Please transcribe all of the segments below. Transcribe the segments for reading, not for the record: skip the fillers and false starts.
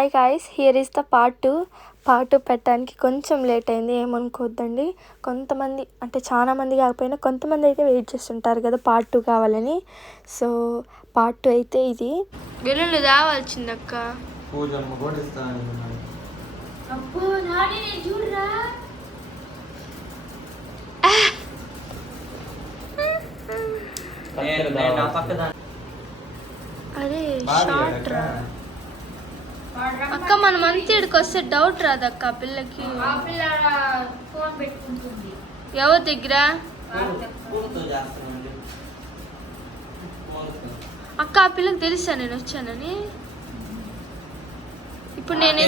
Hi guys, here is the part 2 పెట్టడానికి కొంచెం late అయింది, ఏమనుకోవద్దండి. కొంతమంది అంటే చాలా మంది కాకపోయినా కొంతమంది అయితే వెయిట్ చేస్తుంటారు కదా పార్ట్ 2 కావాలని. సో పార్ట్ 2 అయితే ఇది. వెల్లుల్లి రావాల్సింది అక్క. అరే షార్ట్ రా అక్క, మనం అంతా ఇక్కడికి వస్తే డౌట్ రాదక్క ఆ పిల్లకి. ఎవరి దగ్గర అక్క? ఆ పిల్లకి తెలుసా నేను వచ్చానని? ఇప్పుడు నేను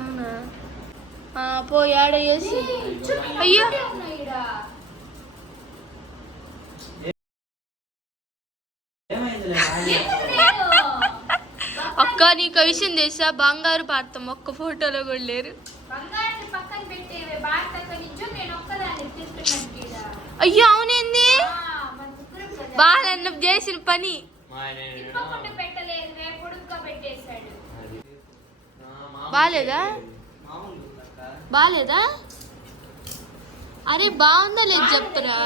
అవునా? పోయి ఆడ చేసి అయ్యో అక్క, నీకు ఆ విషయం తెలుసా? బంగారు పాడతాం ఒక్క ఫోటోలో కూడా లేరు. అయ్యో అవునేంది? బాలన్న చేసిన పని బాలేదా? అరే బాగుందా లేదు చెప్పరా?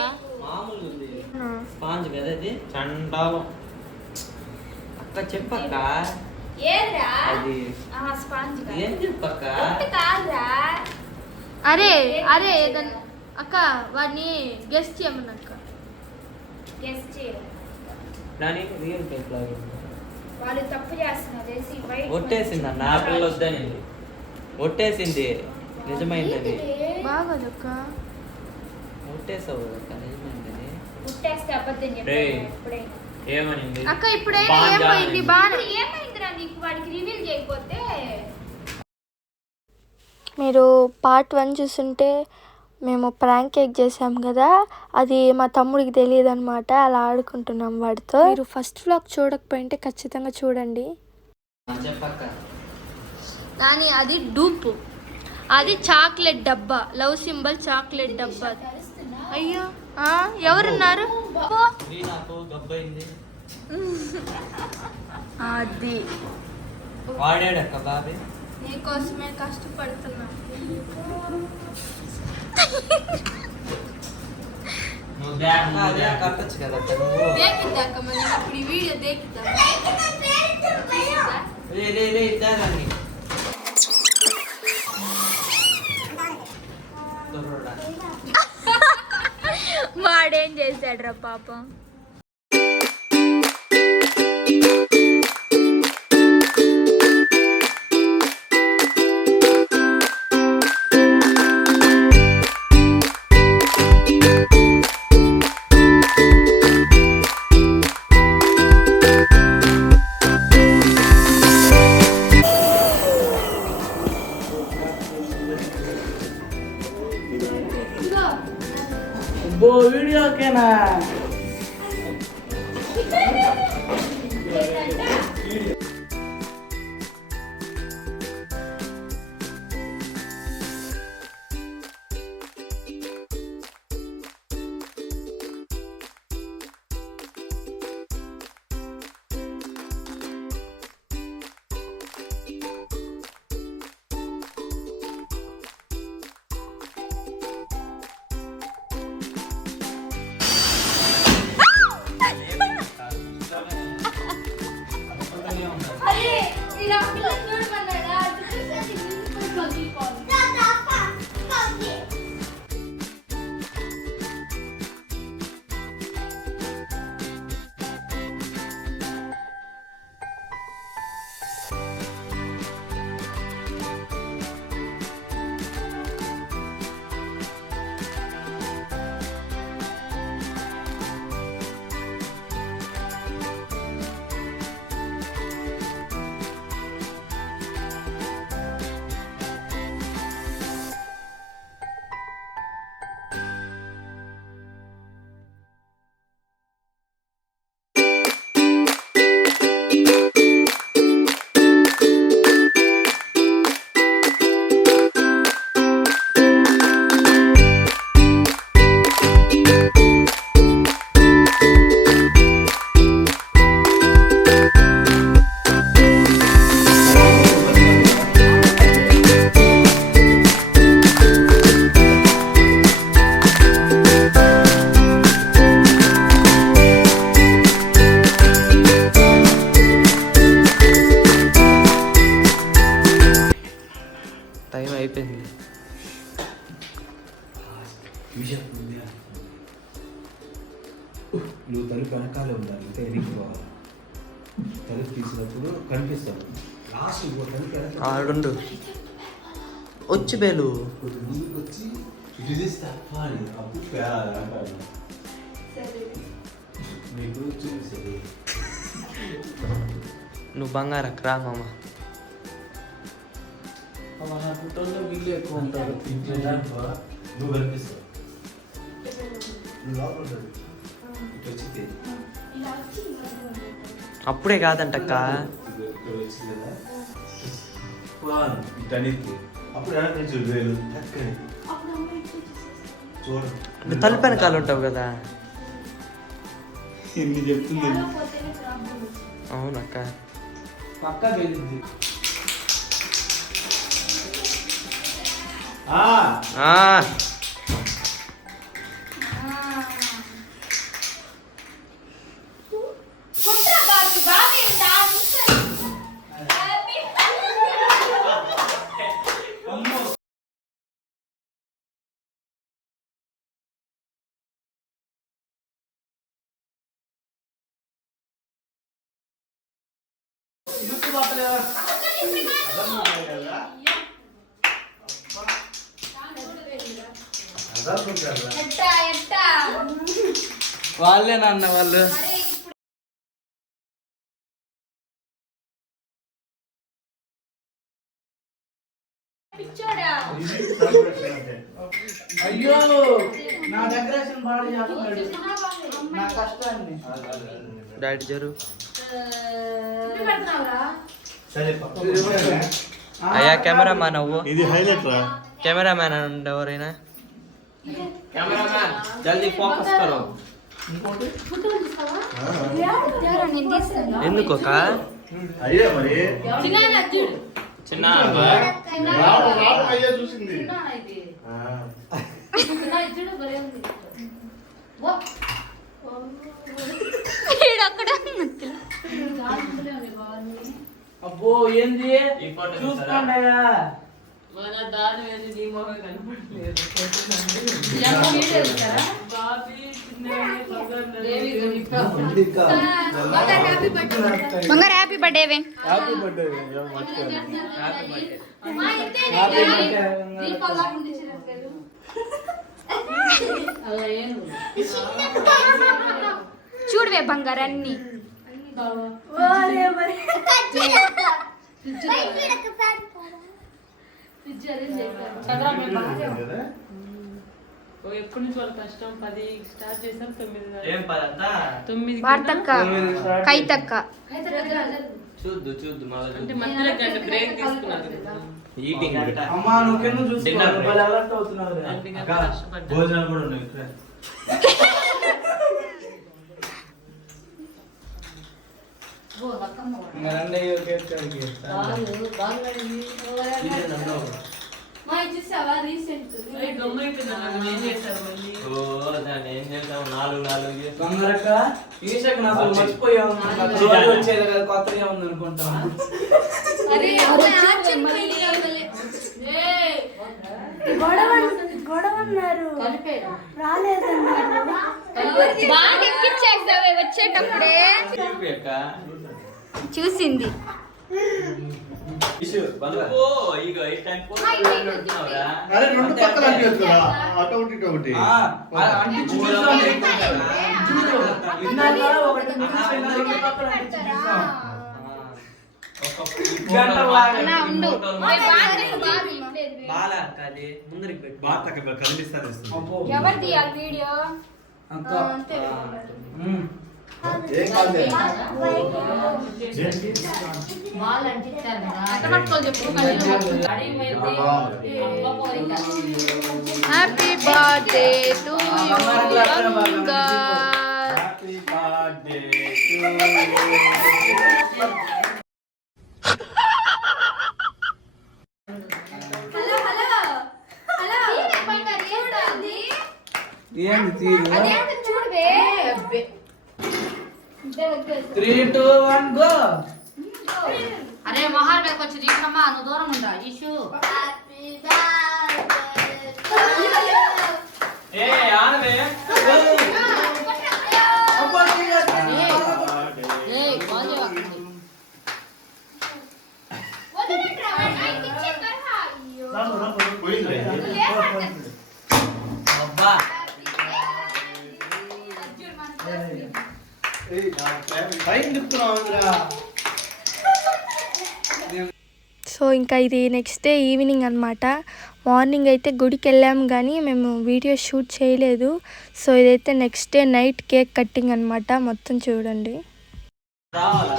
చెప్పక్క అరే అరే అక్క, వాడిని గెస్ట్ చేయమన్నా అక్క. వాళ్ళు తప్పు చేస్తున్నారు. ఒట్టేసింది అన్న, ఆ పిల్ల వద్దని ఒట్టేసింది. నిజమైంది బాగోదక్క. ఒట్టేసావు అక్క, నిజమైందని. పుట్టేస్తే అబద్ధం చెప్పాడు. ఏమనింది అక్క? ఇప్పుడైనా ఏమైంది? బాగా ఏమైందిరా నీకు? వాడికి రివీల్ చేయకపోతే. మీరు పార్ట్ 1 చూస్తుంటే మేము ప్రాంక్ కేక్ చేసాం కదా, అది మా తమ్ముడికి తెలియదు అనమాట. అలా ఆడుకుంటున్నాం వాడితో. మీరు ఫస్ట్ వ్లాగ్ చూడకపోయింటే ఖచ్చితంగా చూడండి. కానీ అది డూపు, అది చాక్లెట్ డబ్బా, లవ్ సింబల్ చాక్లెట్ డబ్బా. అయ్యో ఎవరున్నారు? అది వాడాడక్క బాబీ, నీకోసమే కష్టపడుతున్నా. కట్టచ్చు కదా దేకిద్దాక మరి ఇప్పుడు ఈ వీడియో దేకిద్దా? వాడేం చేశాడు రా పాపం. వీడియోకేనా? నువ్వు తలుపు వెనకాలే ఉండాలి, ఇంకా ఎనికి పోవాలి. తలుపు తీసినప్పుడు కనిపిస్తాను లాస్ట్ తలుపు ఆడుండు వచ్చి బేలు కొంచెం ముందుకు వచ్చి ఇటు తీసి తప్పాలి, అప్పుడు అంటారు మీకు చూపిస్తుంది. నువ్వు బంగారక్క రా మామ. వీళ్ళు ఎక్కువ ఉంటారు, నువ్వు కనిపిస్తావు, నువ్వు లోపల ఉంటాడు. ఇటు వచ్చింది అప్పుడే కాదంటక్క, ఇక్కడ వచ్చింది కదా ఇటు అనేది అప్పుడు ఎలా చూడు వేలు చక్కని చూడండి. నువ్వు తలుపు వెనకాల ఉంటావు కదా. ఎన్ని చెప్తుంది అవునక్క. పక్క వెళ్ళింది. వాళ్ళే నాన్న వాళ్ళు. అయ్యో నా డెకరేషన్ బాగా చేస్తున్నాడు నా కష్టాన్ని. డాడీ జరు సరే అయ్యా కెమెరామ్యాన్ నువ్వు. ఇది హైలైట్ రా. కెమెరామ్యాన్ అండి ఎవరైనా. కెమెరామ్యాన్ జల్దీ ఫోకస్ కరో. ఎందుకు ఒక అయ్యే మరి చిన్న అయ్యే చూసింది. అబ్బో ఏంది ఈ ఫోటో చూసుకోండియా. బంగారు happy birthday when. Happy birthday. చూడవే బంగారు అన్ని. ఎప్పటి నుంచి వాళ్ళ కష్టం 10 స్టార్ట్ చేసాం 9 ఏం పదంతా 9 వార్తక్క కైతక్క చూద్దు అంటే మధ్యలో గంట బ్రేక్ తీసుకున్నారు ఈటింగ్ అమ్మా నువ్వు కింద చూసుకో. వాళ్ళు అలర్ట్ అవుతున్నారు. భోజనాలు కూడా ఉన్నాయి ఇక్కడ. రండి కేక్ కడిగి. ఏం చేశారు మళ్ళీ ఓ దాన్ని ఏం చేద్దాం 4 చేస్తాం. బంగారక్క ఈషకు నాకు మర్చిపోయావు. రోజు వచ్చేది కదా, కొత్తగా ఉంది అనుకుంటాను. బాగా ఎక్కిచ్చేస్తావే వచ్చేటప్పుడే. చూసింది. ఓ ఇగో ఈ టైం అరే రెండు పక్కల అనిపించదు కదా, అటు ఒకటి ఇటు ఒకటి. అంటే చూసాను చూడు. ఇందాక ఒకటి మిగిలిపోయిన రెండు పక్కల అంటే చూసాం. అలా ఉండు. బాలా అది ముందరికి పెట్టు. బాగా తగ్గ కనిపిస్తారు. అబ్బో. ఎవరు తీయాలి వీడియో? అంత. ఏం కాదు. హ్యాపీ బర్త్డే టు యు బంగారు. హ్యాపీ బర్త్డే ఏంది తీరు? చూడవే. 3, 2, 1 గో. అరే మొహాలు మీద కొంచెం తీసుకోమ్మా, నువ్వు దూరం ఉందా ఇష్యూ. ఏ పైకి తిప్పుతున్నావురా. సో ఇంకా ఇది నెక్స్ట్ డే ఈవినింగ్ అనమాట. మార్నింగ్ అయితే గుడికి వెళ్ళాము కానీ మేము వీడియో షూట్ చేయలేదు. సో ఇదైతే next day night cake cutting అనమాట. మొత్తం చూడండి. రావాలా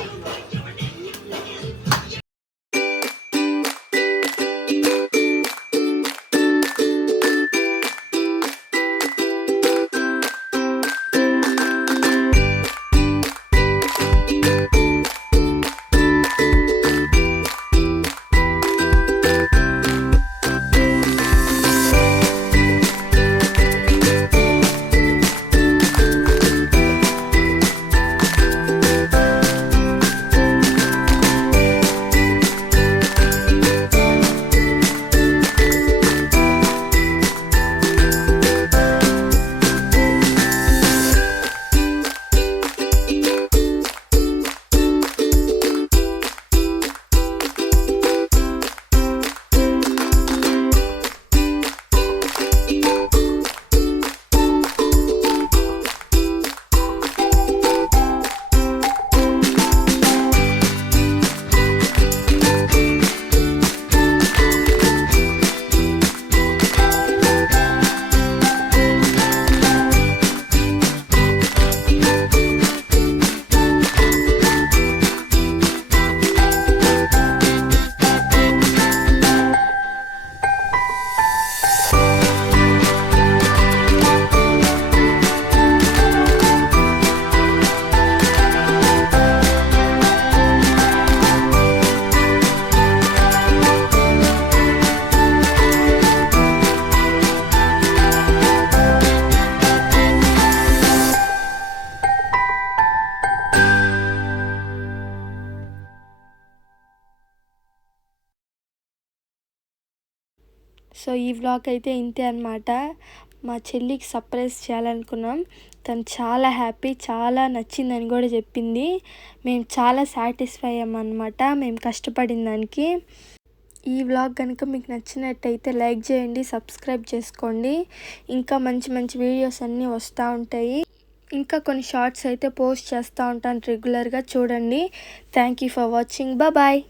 సో ఈ వ్లాగ్ అయితే ఇంతే అనమాట. మా చెల్లికి సర్ప్రైజ్ చేయాలనుకున్నాం. తను చాలా హ్యాపీ, చాలా నచ్చిందని కూడా చెప్పింది. మేము చాలా సాటిస్ఫై అయ్యామన్నమాట మేము కష్టపడిన దానికి. ఈ వ్లాగ్ కనుక మీకు నచ్చినట్టయితే లైక్ చేయండి, సబ్స్క్రైబ్ చేసుకోండి. ఇంకా మంచి మంచి వీడియోస్ అన్నీ వస్తూ ఉంటాయి. ఇంకా కొన్ని షార్ట్స్ అయితే పోస్ట్ చేస్తూ ఉంటాను రెగ్యులర్గా. చూడండి. Thank you for watching. Bye.